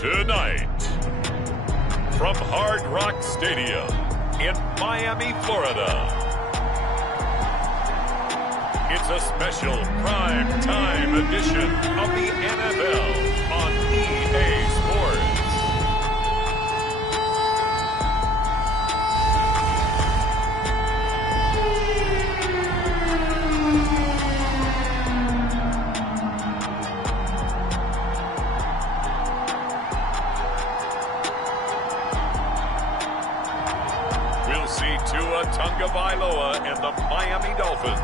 Tonight, from Hard Rock Stadium in Miami, Florida, it's a special prime time edition of the NFL on EA Sports. Tua Tagovailoa and the Miami Dolphins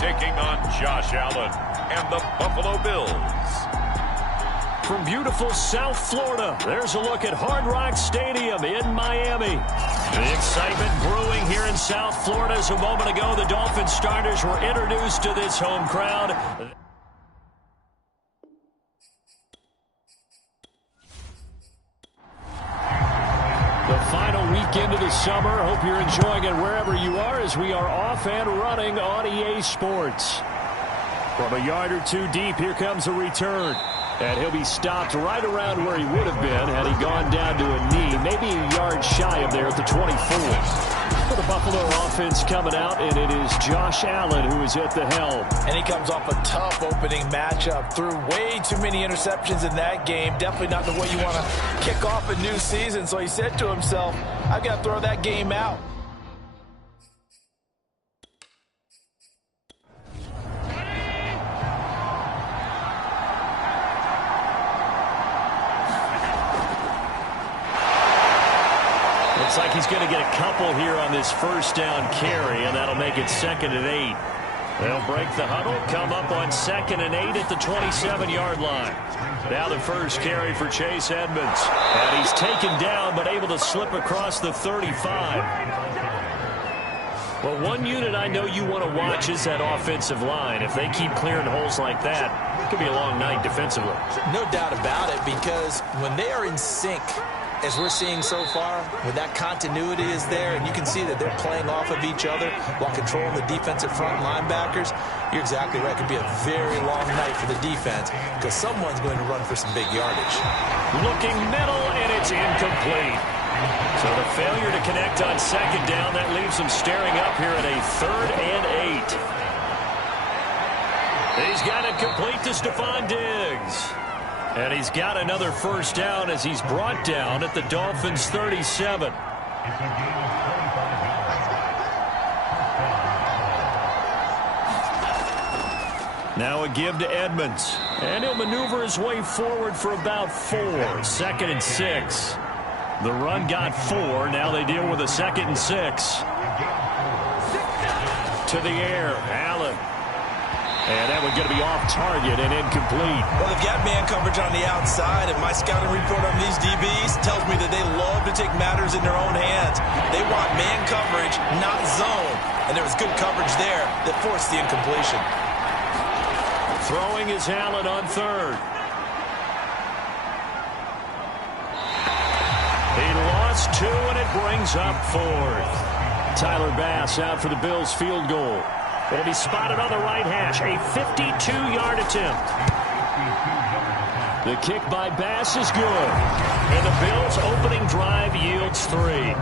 taking on Josh Allen and the Buffalo Bills. From beautiful South Florida, there's a look at Hard Rock Stadium in Miami. The excitement brewing here in South Florida as a moment ago the Dolphins starters were introduced to this home crowd. The final weekend of the summer. Hope you're enjoying it wherever you are as we are off and running on EA Sports. From a yard or two deep, here comes a return. And he'll be stopped right around where he would have been had he gone down to a knee, maybe a yard shy of there at the 24. For the Buffalo offense coming out, and it is Josh Allen who is at the helm. And he comes off a tough opening matchup. Threw way too many interceptions in that game. Definitely not the way you want to kick off a new season. So he said to himself, I've got to throw that game out. Looks like he's going to get a couple here on this first down carry, and that'll make it 2nd and 8. They'll break the huddle, come up on 2nd and 8 at the 27-yard line. Now the first carry for Chase Edmonds. And he's taken down, but able to slip across the 35. Well, one unit I know you want to watch is that offensive line. If they keep clearing holes like that, it could be a long night defensively. No doubt about it, because when they are in sync, as we're seeing so far, when that continuity is there and you can see that they're playing off of each other while controlling the defensive front linebackers, you're exactly right. It could be a very long night for the defense because someone's going to run for some big yardage. Looking middle, and it's incomplete. So the failure to connect on 2nd down, that leaves them staring up here at a 3rd and 8. He's got it complete to Stephon Diggs. And he's got another first down as he's brought down at the Dolphins' 37. Now a give to Edmonds. And he'll maneuver his way forward for about 4. 2nd and 6. The run got 4. Now they deal with a 2nd and 6. To the air. Allen. And that one's going to be off target and incomplete. Well, they've got man coverage on the outside, and my scouting report on these DBs tells me that they love to take matters in their own hands. They want man coverage, not zone. And there was good coverage there that forced the incompletion. Throwing is Allen on 3rd. He lost 2, and it brings up 4th. Tyler Bass out for the Bills' field goal. It'll be spotted on the right hash. A 52-yard attempt. The kick by Bass is good. And the Bills' opening drive yields 3.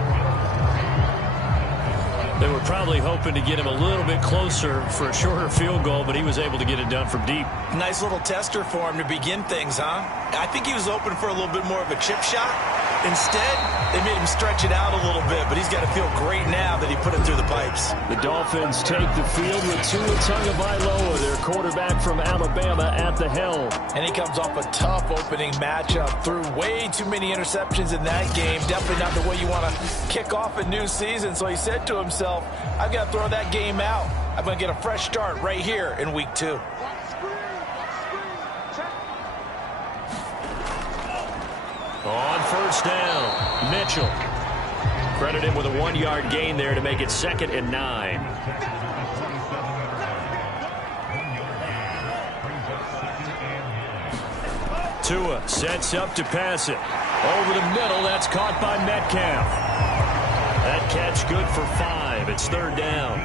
They were probably hoping to get him a little bit closer for a shorter field goal, but he was able to get it done from deep. Nice little tester for him to begin things, huh? I think he was open for a little bit more of a chip shot. Instead, they made him stretch it out a little bit, but he's got to feel great now that he put it through the pipes. The Dolphins take the field with Tua Tagovailoa, their quarterback from Alabama, at the helm. And he comes off a tough opening matchup. Threw way too many interceptions in that game. Definitely not the way you want to kick off a new season. So he said to himself, I've got to throw that game out. I'm going to get a fresh start right here in week 2. On first down, Mitchell. Credit him with a 1-yard gain there to make it 2nd and 9. Tua sets up to pass it. Over the middle, that's caught by Metcalf. That catch good for 5. It's 3rd down.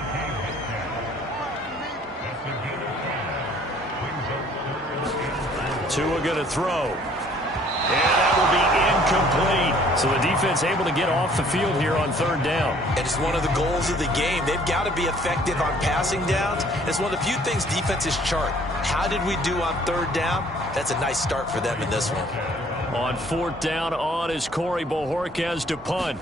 Tua going to throw. And that will be incomplete. So the defense able to get off the field here on third down. And it's one of the goals of the game. They've got to be effective on passing downs. It's one of the few things defenses chart. How did we do on third down? That's a nice start for them in this one. On fourth down, on is Corey Bojorquez to punt.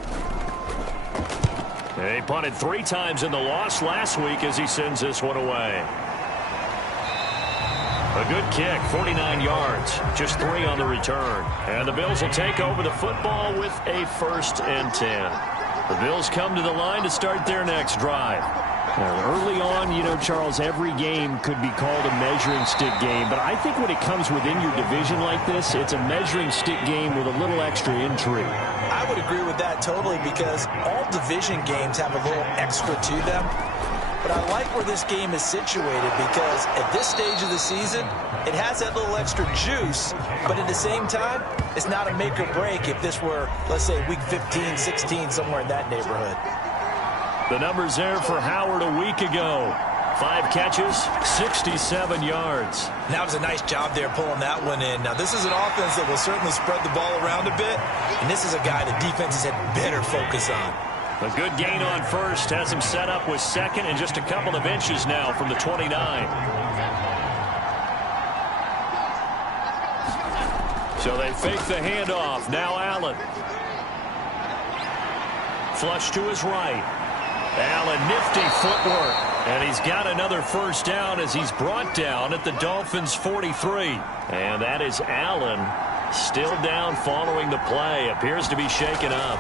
He punted 3 times in the loss last week as he sends this one away. A good kick, 49 yards, just 3 on the return. And the Bills will take over the football with a 1st and 10. The Bills come to the line to start their next drive. Early on, you know, Charles, every game could be called a measuring stick game. But I think when it comes within your division like this, it's a measuring stick game with a little extra intrigue. I would agree with that totally because all division games have a little extra to them. But I like where this game is situated because at this stage of the season, it has that little extra juice, but at the same time, it's not a make or break if this were, let's say, week 15, 16, somewhere in that neighborhood. The numbers there for Howard a week ago. 5 catches, 67 yards. That was a nice job there pulling that one in. Now, this is an offense that will certainly spread the ball around a bit, and this is a guy the defenses had better focus on. A good gain on first has him set up with second and just a couple of inches now from the 29. So they fake the handoff. Now Allen. Flush to his right. Allen, nifty footwork. And he's got another first down as he's brought down at the Dolphins' 43. And that is Allen still down following the play. Appears to be shaken up.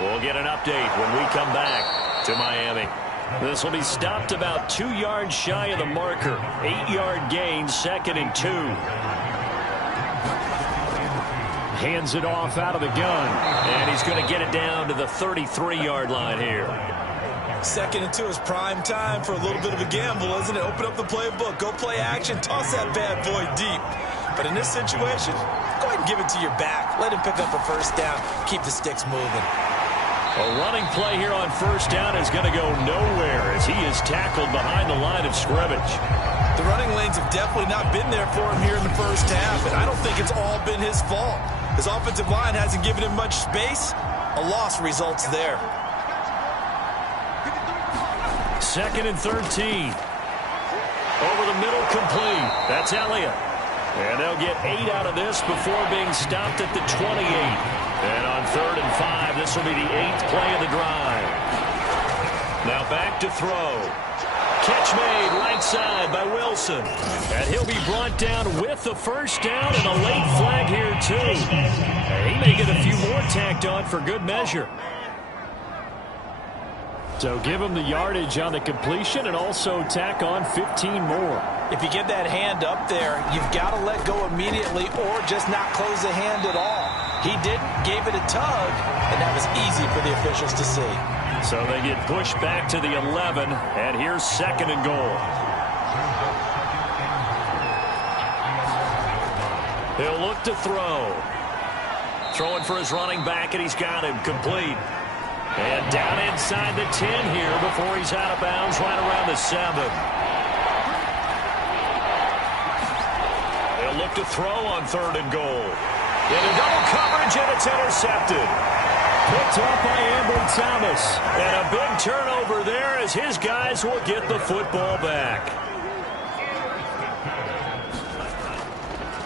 We'll get an update when we come back to Miami. This will be stopped about 2 yards shy of the marker. 8-yard gain, 2nd and 2. Hands it off out of the gun. And he's going to get it down to the 33-yard line here. 2nd and 2 is prime time for a little bit of a gamble, isn't it? Open up the playbook, go play action, toss that bad boy deep. But in this situation, go ahead and give it to your back. Let him pick up a first down. Keep the sticks moving. A running play here on first down is going to go nowhere as he is tackled behind the line of scrimmage. The running lanes have definitely not been there for him here in the first half, and I don't think it's all been his fault. His offensive line hasn't given him much space. A loss results there. 2nd and 13. Over the middle, complete. That's Elliott. And they'll get 8 out of this before being stopped at the 28. And on 3rd and 5, this will be the 8th play of the drive. Now back to throw. Catch made right side by Wilson. And he'll be brought down with the first down and a late flag here too. And he may get a few more tacked on for good measure. So give him the yardage on the completion and also tack on 15 more. If you get that hand up there, you've got to let go immediately or just not close the hand at all. He didn't, gave it a tug, and that was easy for the officials to see. So they get pushed back to the 11, and here's 2nd and goal. He'll look to throw. Throwing for his running back, and he's got him complete. And down inside the 10 here before he's out of bounds right around the 7. They'll look to throw on 3rd and goal. Into double coverage, and it's intercepted. Picked up by Ambry Thomas. And a big turnover there as his guys will get the football back.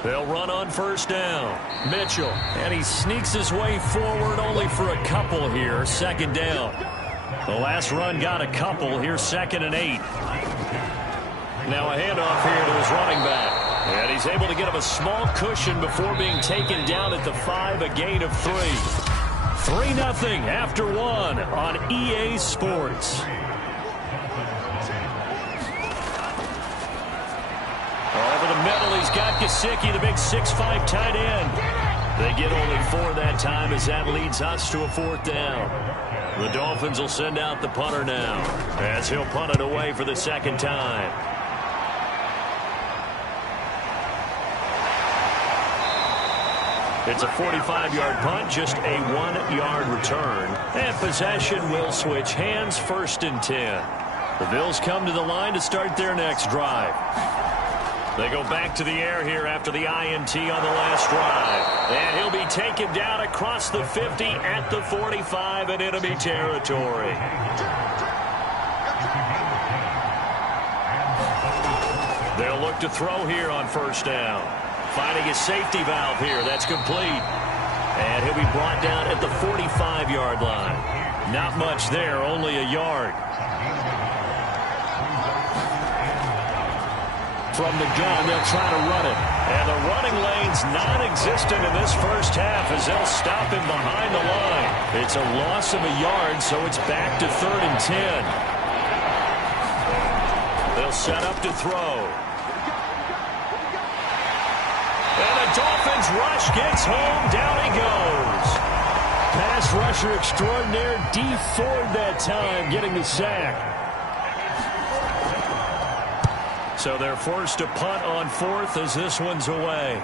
They'll run on first down. Mitchell. And he sneaks his way forward only for a couple here. 2nd down. The last run got a couple. Here's 2nd and 8. Now a handoff here to his running back. And he's able to get him a small cushion before being taken down at the 5, a gain of 3. 3-0 after 1 on EA Sports. Over the middle, he's got Gesicki, the big 6'5" tight end. They get only 4 that time as that leads us to a 4th down. The Dolphins will send out the punter now as he'll punt it away for the 2nd time. It's a 45-yard punt, just a 1-yard return. And possession will switch hands, 1st and 10. The Bills come to the line to start their next drive. They go back to the air here after the INT on the last drive. And he'll be taken down across the 50 at the 45 in enemy territory. They'll look to throw here on first down. Finding his safety valve here. That's complete. And he'll be brought down at the 45-yard line. Not much there, only a yard. From the gun, they'll try to run it. And the running lane's non-existent in this first half as they'll stop him behind the line. It's a loss of a yard, so it's back to 3rd and 10. They'll set up to throw. And the Dolphins rush gets home. Down he goes. Pass rusher extraordinaire. Dee Ford that time getting the sack. So they're forced to punt on 4th as this one's away.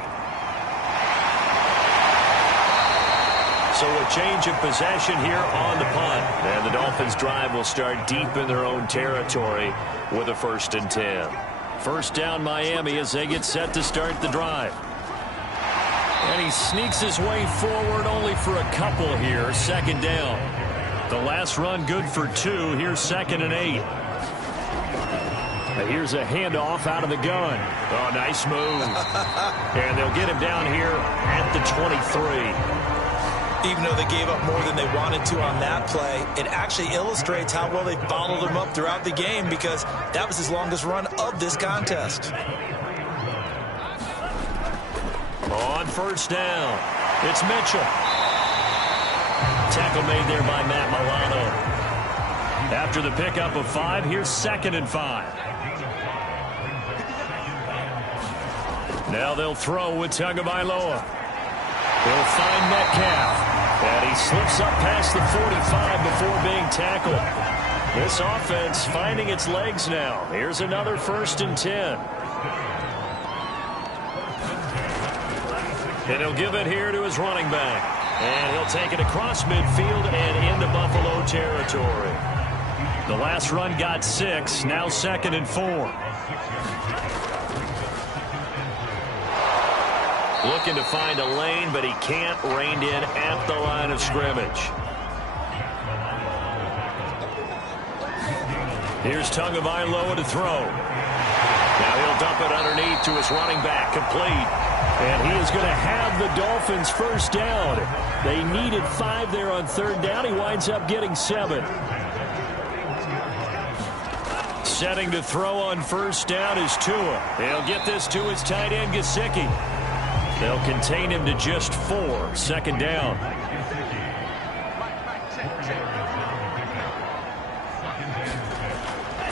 So a change of possession here on the punt. And the Dolphins drive will start deep in their own territory with a 1st and 10. First down Miami as they get set to start the drive. And he sneaks his way forward only for a couple here. 2nd down. The last run good for 2. Here's 2nd and 8. Here's a handoff out of the gun. Oh, nice move. And they'll get him down here at the 23. Even though they gave up more than they wanted to on that play, it actually illustrates how well they followed him up throughout the game because that was his longest run of this contest. On first down, it's Mitchell. Tackle made there by Matt Milano. After the pickup of 5, here's 2nd and 5. Now they'll throw with Tagovailoa. He'll find Metcalf. And he slips up past the 45 before being tackled. This offense finding its legs now. Here's another 1st and 10. And he'll give it here to his running back. And he'll take it across midfield and into Buffalo territory. The last run got 6. Now 2nd and 4. Looking to find a lane, but he can't. Reined in at the line of scrimmage. Here's Tagovailoa to throw. Now he'll dump it underneath to his running back. Complete. And he is going to have the Dolphins first down. They needed 5 there on 3rd down. He winds up getting 7. Setting to throw on first down is Tua. He'll get this to his tight end, Gesicki. They'll contain him to just 4. 2nd down.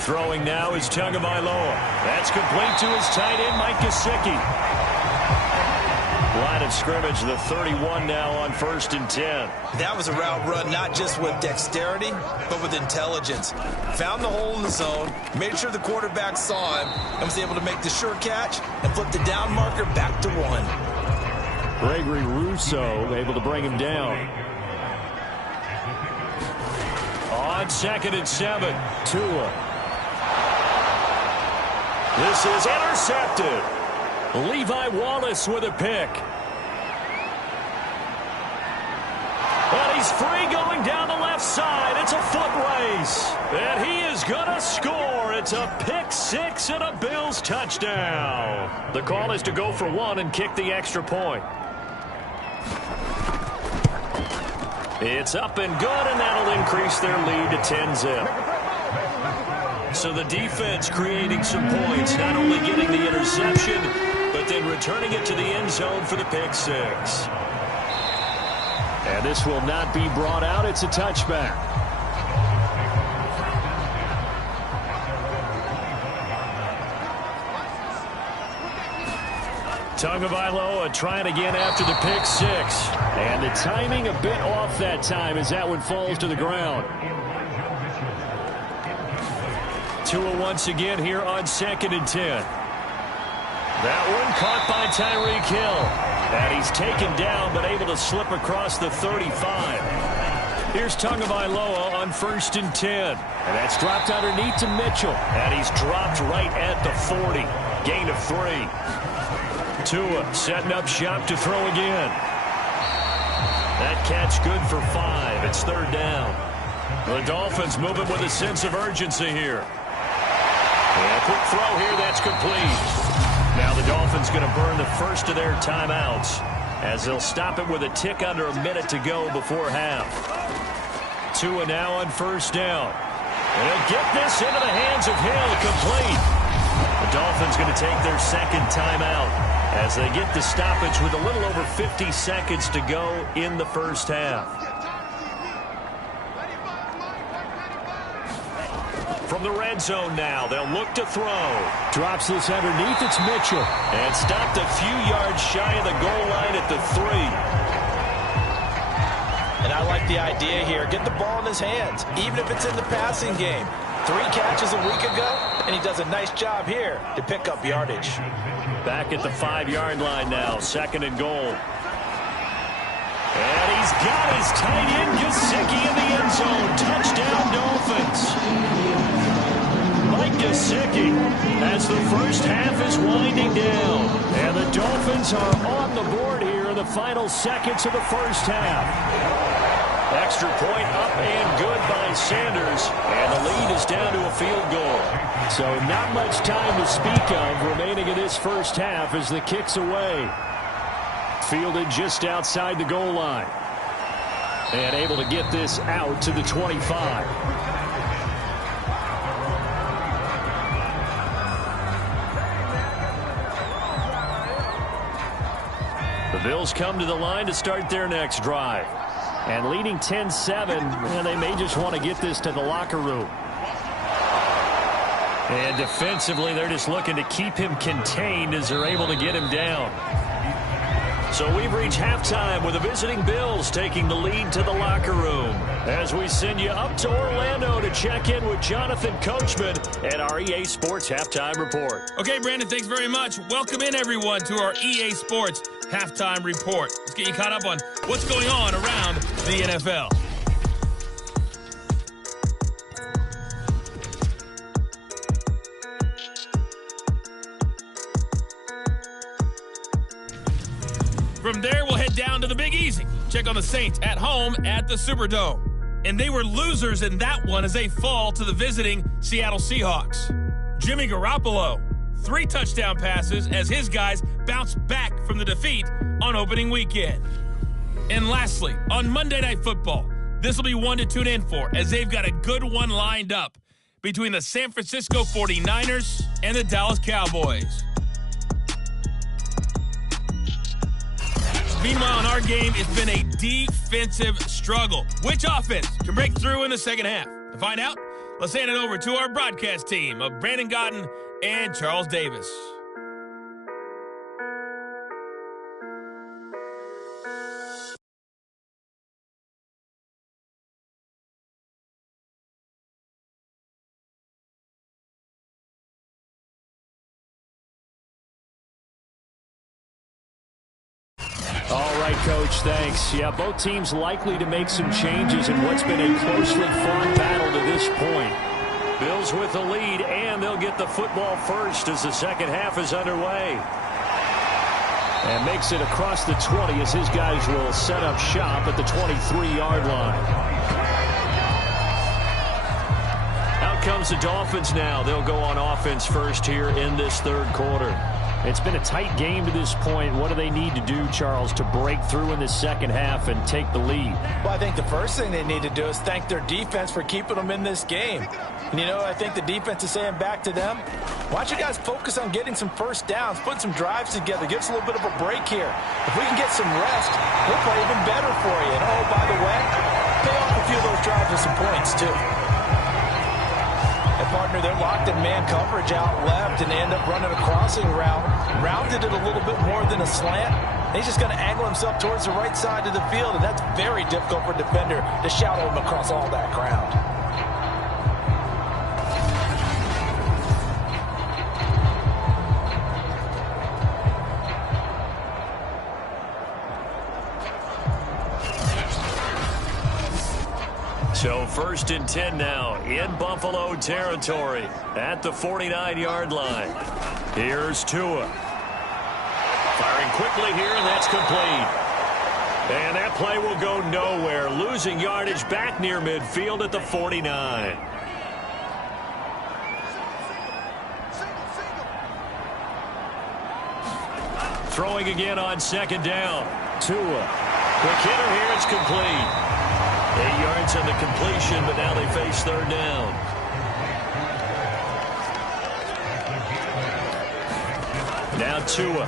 Throwing now is Tagovailoa. That's complete to his tight end, Mike Gesicki. Line of scrimmage, the 31 now on 1st and 10. That was a route run not just with dexterity, but with intelligence. Found the hole in the zone, made sure the quarterback saw him, and was able to make the sure catch and flip the down marker back to 1. Gregory Rousseau able to bring him down. On 2nd and 7, Tua. This is intercepted. Levi Wallace with a pick. And he's free going down the left side. It's a foot race. And he is going to score. It's a pick 6 and a Bills touchdown. The call is to go for 1 and kick the extra point. It's up and good, and that'll increase their lead to 10-zip. So the defense creating some points, not only getting the interception, but then returning it to the end zone for the pick 6. And this will not be brought out. It's a touchback. Tagovailoa trying again after the pick 6. And the timing a bit off that time as that one falls to the ground. Tua once again here on 2nd and 10. That one caught by Tyreek Hill. And he's taken down but able to slip across the 35. Here's Tagovailoa on 1st and 10. And that's dropped underneath to Mitchell. And he's dropped right at the 40. Gain of 3. Tua setting up shop to throw again. That catch good for 5. It's 3rd down. The Dolphins moving with a sense of urgency here. And a quick throw here. That's complete. Now the Dolphins going to burn the first of their timeouts as they'll stop it with a tick under a minute to go before half. Tua now on 1st down. And he'll get this into the hands of Hill, complete. The Dolphins going to take their 2nd timeout as they get the stoppage with a little over 50 seconds to go in the 1st half. From the red zone now, they'll look to throw. Drops this underneath, it's Mitchell. And stopped a few yards shy of the goal line at the 3. And I like the idea here. Get the ball in his hands, even if it's in the passing game. 3 catches a week ago, and he does a nice job here to pick up yardage. Back at the 5-yard line now, 2nd and goal. And he's got his tight end, Gesicki, in the end zone. Touchdown, Dolphins. Mike Gesicki as the 1st half is winding down. And the Dolphins are on the board here in the final seconds of the 1st half. Extra point up and good by Sanders. And the lead is down to a field goal. So not much time to speak of remaining in this 1st half as the kick's away. Fielded just outside the goal line. And able to get this out to the 25. The Bills come to the line to start their next drive. And leading 10-7, and they may just want to get this to the locker room. And defensively, they're just looking to keep him contained as they're able to get him down. So we've reached halftime with the visiting Bills taking the lead to the locker room. As we send you up to Orlando to check in with Jonathan Coachman at our EA Sports Halftime Report. Okay, Brandon, thanks very much. Welcome in, everyone, to our EA Sports Halftime Report. Let's get you caught up on what's going on around the NFL. From there, we'll head down to the Big Easy. Check on the Saints at home at the Superdome. And they were losers in that one as they fall to the visiting Seattle Seahawks. Jimmy Garoppolo, 3 touchdown passes as his guys bounce back from the defeat on opening weekend. And lastly, on Monday Night Football, this will be one to tune in for as they've got a good one lined up between the San Francisco 49ers and the Dallas Cowboys. Meanwhile, in our game, it's been a defensive struggle. Which offense can break through in the 2nd half? To find out, let's hand it over to our broadcast team of Brandon Gaudin and Charles Davis. All right, Coach, thanks. Yeah, both teams likely to make some changes in what's been a closely fought battle to this point. Bills with the lead, and they'll get the football first as the 2nd half is underway. And makes it across the 20 as his guys will set up shop at the 23-yard line. Out comes the Dolphins now. They'll go on offense first here in this 3rd quarter. It's been a tight game to this point. What do they need to do, Charles, to break through in the 2nd half and take the lead? Well, I think the first thing they need to do is thank their defense for keeping them in this game. And, you know, I think the defense is saying back to them, why don't you guys focus on getting some 1st downs, putting some drives together, give us a little bit of a break here. If we can get some rest, we'll play even better for you. And, oh, by the way, pay off a few of those drives with some points, too. And, partner, they're locked in man coverage out left, and they end up running a crossing route. Rounded it a little bit more than a slant. He's just going to angle himself towards the right side of the field, and that's very difficult for a defender to shadow him across all that ground. So 1st and 10 now in Buffalo territory at the 49-yard line. Here's Tua. Firing quickly here, and that's complete. And that play will go nowhere. Losing yardage back near midfield at the 49. Throwing again on second down. Tua. Quick hitter here. It's complete. 8 yards on the completion, but now they face third down. Now Tua.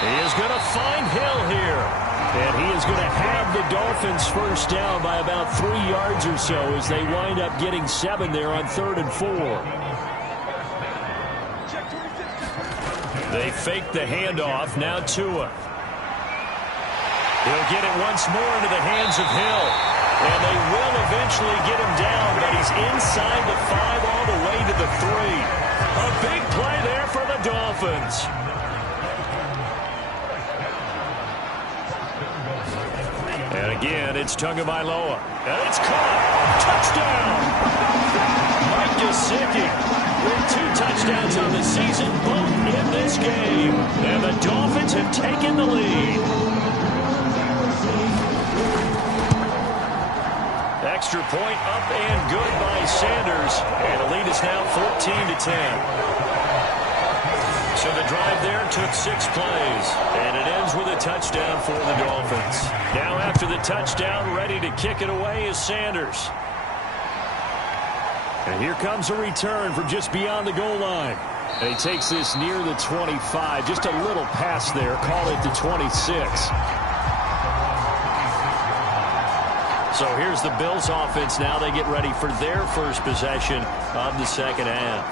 He is going to find Hill here. And he is going to have the Dolphins first down by about 3 yards or so as they wind up getting 7 there on 3rd and 4. They fake the handoff. Now Tua. He'll get it once more into the hands of Hill. And they will eventually get him down, but he's inside the 5 all the way to the 3. A big play there for the Dolphins. And again, it's Tagovailoa. And it's caught. Touchdown! Mike Gesicki with 2 touchdowns on the season, both in this game. And the Dolphins have taken the lead. Extra point up and good by Sanders. And the lead is now 14-10. So the drive there took 6 plays. And it ends with a touchdown for the Dolphins. Now after the touchdown, ready to kick it away is Sanders. And here comes a return from just beyond the goal line. And he takes this near the 25. Just a little pass there. Call it the 26. So here's the Bills offense now. They get ready for their first possession of the second half.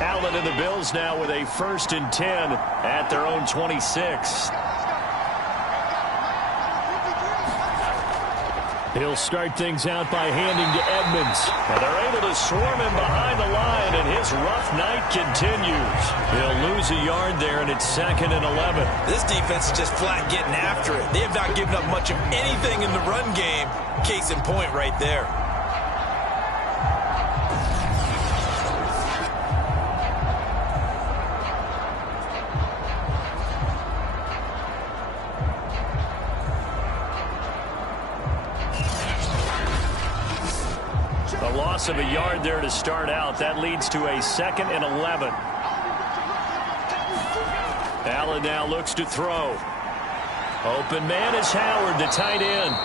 Allen and the Bills now with a 1st and 10 at their own 26. He'll start things out by handing to Edmonds. And they're able to swarm him behind the line, and his rough night continues. They'll lose a yard there, and it's 2nd and 11. This defense is just flat getting after it. They have not given up much of anything in the run game. Case in point right there. Of a yard there to start out. That leads to a 2nd and 11. Allen now looks to throw. Open man is Howard, the tight end.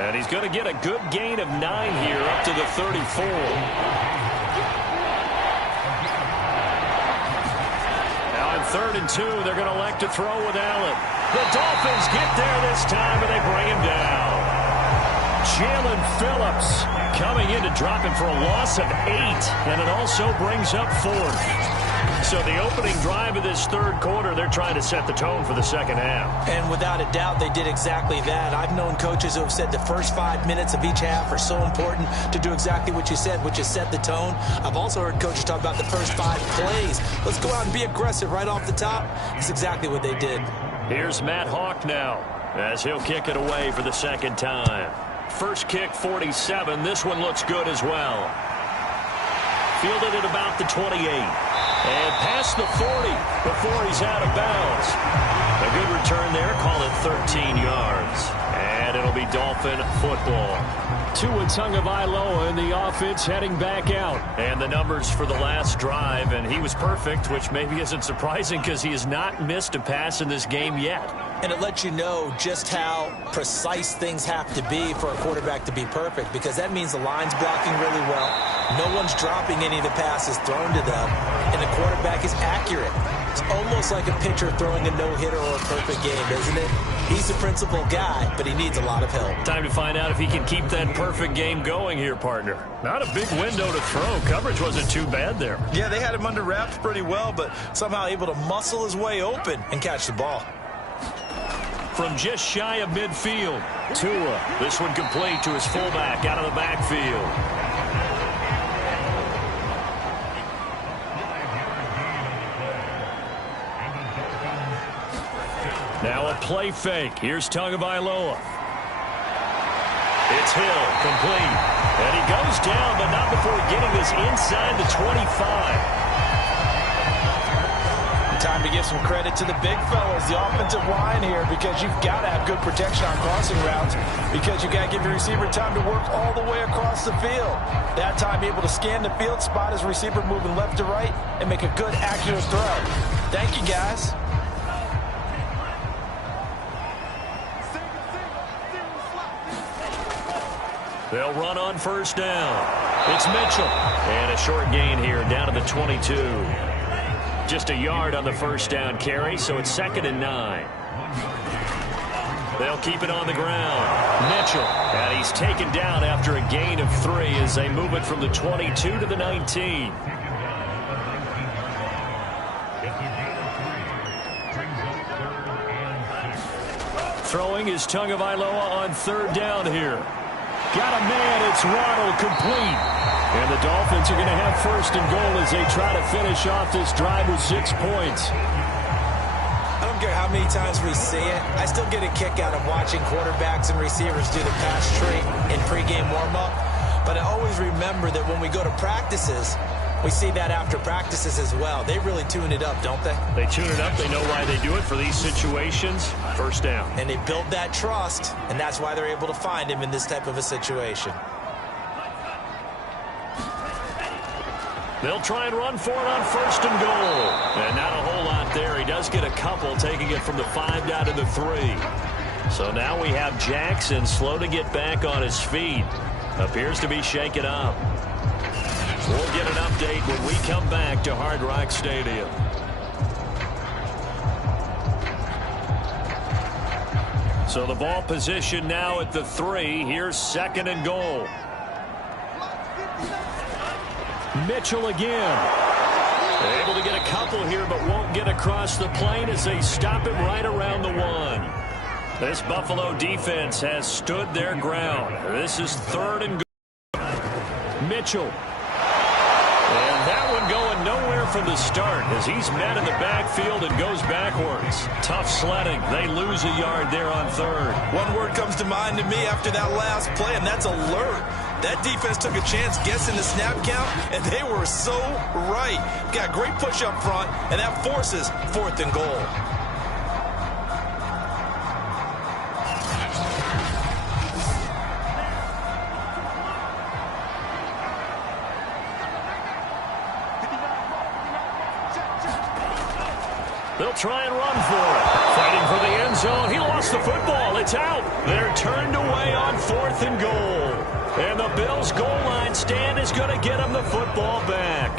And he's going to get a good gain of 9 here up to the 34. Now on 3rd and 2, they're going to elect to throw with Allen. The Dolphins get there this time, and they bring him down. Jalen Phillips coming in to drop him for a loss of 8, and it also brings up 4th. So the opening drive of this 3rd quarter, they're trying to set the tone for the second half. And without a doubt, they did exactly that. I've known coaches who have said the first 5 minutes of each half are so important to do exactly what you said, which is set the tone. I've also heard coaches talk about the first 5 plays. Let's go out and be aggressive right off the top. That's exactly what they did. Here's Matt Hawk now as he'll kick it away for the 2nd time. First kick, 47. This one looks good as well. Fielded at about the 28. And past the 40 before he's out of bounds. A good return there. Call it 13 yards. And it'll be Dolphin football. Tua Tagovailoa in the offense heading back out. And the numbers for the last drive. And he was perfect, which maybe isn't surprising because he has not missed a pass in this game yet. And it lets you know just how precise things have to be for a quarterback to be perfect, because that means the line's blocking really well. No one's dropping any of the passes thrown to them, and the quarterback is accurate. It's almost like a pitcher throwing a no-hitter or a perfect game, isn't it? He's the principal guy, but he needs a lot of help. Time to find out if he can keep that perfect game going here, partner. Not a big window to throw. Coverage wasn't too bad there. Yeah, they had him under wraps pretty well, but somehow able to muscle his way open and catch the ball. From just shy of midfield, Tua. This one complete to his fullback out of the backfield. Now a play fake. Here's Tagovailoa. It's Hill, complete. And he goes down, but not before getting this inside the 25. Time to give some credit to the big fellas, the offensive line here, because you've got to have good protection on crossing routes, because you've got to give your receiver time to work all the way across the field. That time, be able to scan the field, spot his receiver moving left to right, and make a good, accurate throw. Thank you, guys. They'll run on first down. It's Mitchell. And a short gain here down to the 22. Just a yard on the first down carry, so it's 2nd and 9. They'll keep it on the ground. Mitchell, and he's taken down after a gain of 3 as they move it from the 22 to the 19. Throwing is Tagovailoa on 3rd down here. Got a man, it's Ronald, complete. And the Dolphins are going to have 1st and goal as they try to finish off this drive with 6 points. I don't care how many times we see it. I still get a kick out of watching quarterbacks and receivers do the pass tree in pregame warm-up. But I always remember that when we go to practices, we see that after practices as well. They really tune it up, don't they? They tune it up. They know why they do it for these situations. 1st down. And they build that trust, and that's why they're able to find him in this type of a situation. They'll try and run for it on 1st and goal. And not a whole lot there. He does get a couple, taking it from the 5 down to the 3. So now we have Jackson slow to get back on his feet. Appears to be shaken up. We'll get an update when we come back to Hard Rock Stadium. So the ball position now at the 3. Here's 2nd and goal. Mitchell again. They're able to get a couple here, but won't get across the plane as they stop him right around the 1. This Buffalo defense has stood their ground. This is 3rd and goal. Mitchell. And that one going nowhere from the start as he's met in the backfield and goes backwards. Tough sledding. They lose a yard there on 3rd. One word comes to mind to me after that last play, and that's alert. That defense took a chance guessing the snap count, and they were so right. Got great push up front, and that forces 4th and goal. They'll try and run for it. Fighting for the end zone. He lost the football. It's out. They're turned away on 4th and goal. And the Bills' goal line stand is going to get them the football back.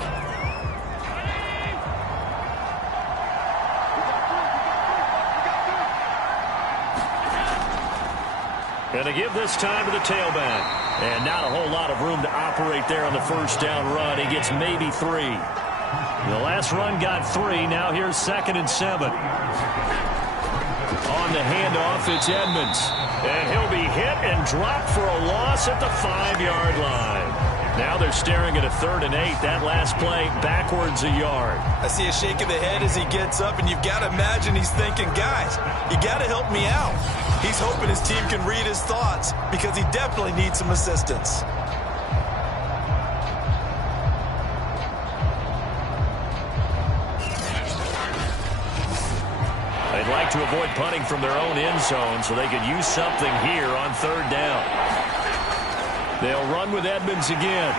Going to give this time to the tailback. And not a whole lot of room to operate there on the 1st down run. He gets maybe 3. The last run got 3. Now here's 2nd and 7. On the handoff, it's Edmonds. And he'll be hit and dropped for a loss at the 5-yard line. Now they're staring at a 3rd and 8. That last play backwards a yard. I see a shake of the head as he gets up, and you've got to imagine he's thinking, guys, you got to help me out. He's hoping his team can read his thoughts because he definitely needs some assistance. They'd like to avoid punting from their own end zone so they could use something here on 3rd down. They'll run with Edmonds again.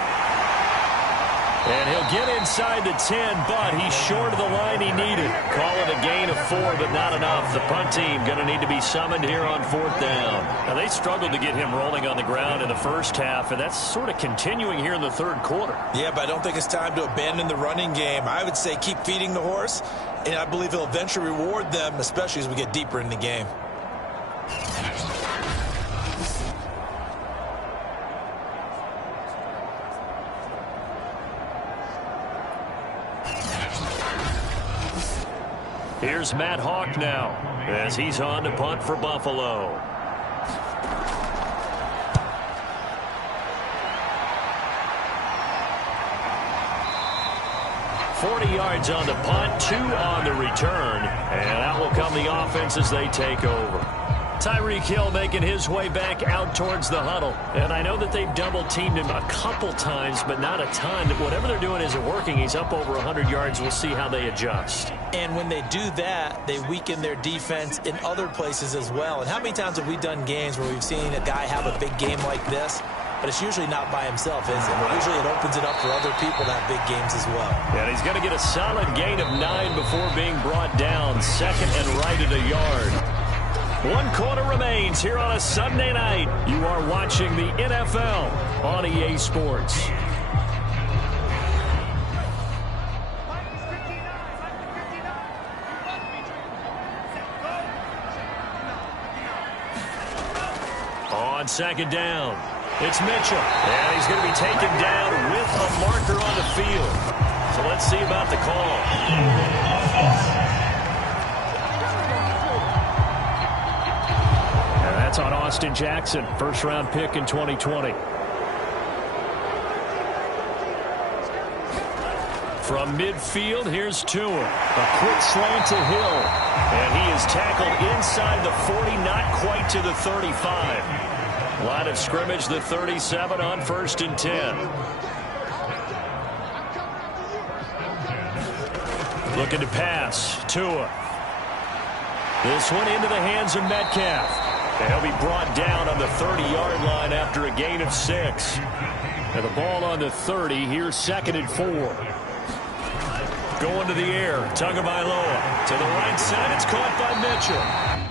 And he'll get inside the 10, but he's short of the line he needed. Call it a gain of 4, but not enough. The punt team going to need to be summoned here on 4th down. Now, they struggled to get him rolling on the ground in the first half, and that's sort of continuing here in the 3rd quarter. Yeah, but I don't think it's time to abandon the running game. I would say keep feeding the horse, and I believe he'll eventually reward them, especially as we get deeper in the game. Here's Matt Hawk now as he's on to punt for Buffalo. $40 yards on the punt, 2 on the return, and out will come the offense as they take over. Tyreek Hill making his way back out towards the huddle. And I know that they've double-teamed him a couple times, but not a ton. Whatever they're doing isn't working. He's up over 100 yards. We'll see how they adjust. And when they do that, they weaken their defense in other places as well. And how many times have we done games where we've seen a guy have a big game like this, but it's usually not by himself, is it? Usually it opens it up for other people to have big games as well. And he's going to get a solid gain of 9 before being brought down. Second and right at a yard. 1 quarter remains here on a Sunday night. You are watching the NFL on EA Sports. On second down, it's Mitchell. And he's going to be taken down with a marker on the field. So let's see about the call. That's on Austin Jackson, first-round pick in 2020. From midfield, here's Tua. A quick slant to Hill. And he is tackled inside the 40, not quite to the 35. Line of scrimmage, the 37 on 1st and 10. Looking to pass. Tua. This one into the hands of Metcalf. And he'll be brought down on the 30-yard line after a gain of 6. And the ball on the 30. Here's 2nd and 4. Going to the air. Tagovailoa to the right side. It's caught by Mitchell.